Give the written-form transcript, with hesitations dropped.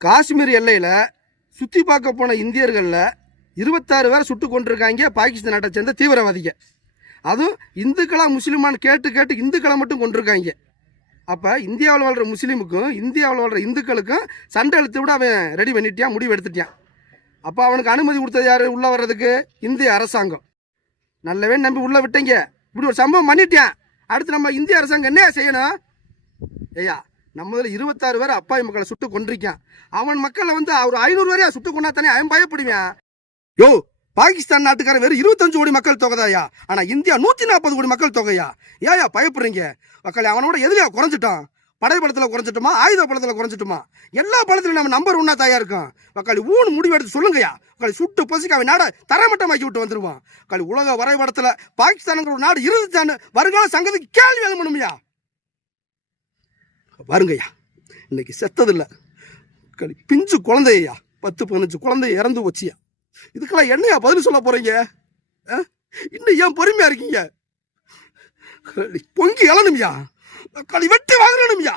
காஷ்மீர் எல்லையில் சுற்றி பார்க்க போன இந்தியர்களில் 26 பேர் சுட்டு கொண்டிருக்காங்க பாகிஸ்தான் நாட்டை சேர்ந்த தீவிரவாதிங்க. அதுவும் இந்துக்களா முஸ்லீமான்னு கேட்டு இந்துக்களை மட்டும் கொண்டிருக்காங்க. அப்போ இந்தியாவில் வாழ்கிற முஸ்லீமுக்கும் இந்தியாவில் வாழ்கிற இந்துக்களுக்கும் சண்டை எழுத்து விட அவன் ரெடி பண்ணிட்டான், முடிவு எடுத்துட்டான். அப்போ அவனுக்கு அனுமதி கொடுத்தது யார் உள்ளே வர்றதுக்கு? இந்திய அரசாங்கம். நல்லவே நம்பி உள்ளே விட்டீங்க, இப்படி ஒரு சம்பவம் பண்ணிட்டான். அடுத்து நம்ம இந்திய அரசாங்கம் என்ன செய்யணும்? ஐயா, நம்மதில் 26 பேர் அப்பாவி மக்களை சுட்டு கொண்டிருக்கான். அவன் மக்களை ஒரு 500 பேரையா சுட்டு கொண்டா தானே அவன் பயப்படுவான். யோ, பாகிஸ்தான் நாட்டுக்காரன் வெறும் 25 கோடி மக்கள் தொகைதாயா, ஆனா இந்தியா 140 கோடி மக்கள் தொகையா. ஏயா பயப்படுறீங்க? மக்கள் அவனோட எதுலையா குறைஞ்சிட்டான்? படை பலத்தில் குறைஞ்சிட்டுமா, ஆயுத பலத்தில் குறைஞ்சிட்டுமா? எல்லா பலத்திலும் நம்ம நம்பர் 1 தாயா இருக்கும். மக்கள் முடிவு எடுத்து சொல்லுங்கயா. மக்கள் சுட்டு பசிக்க அவன் நாடை தரமட்டமாக்கி விட்டு வந்துருவான். மக்கள் உலக வரைபடத்தில் பாகிஸ்தானுங்கிற ஒரு நாடு இருந்துச்சான்னு வருங்கால சங்கத்துக்கு கேள்வி எழுமணுமையா. பாருங்கய்யா, இன்னைக்கு செத்ததில்லை, பிஞ்சு குழந்தையா, 10-15 குழந்தை இறந்து வச்சியா. இதுக்கெல்லாம் என்னையா பதில் சொல்ல போறீங்க? இன்னும் ஏன் பொறுமையா இருக்கீங்க? பொங்கி எழணும்யா, வெட்டி வாங்கணும்யா.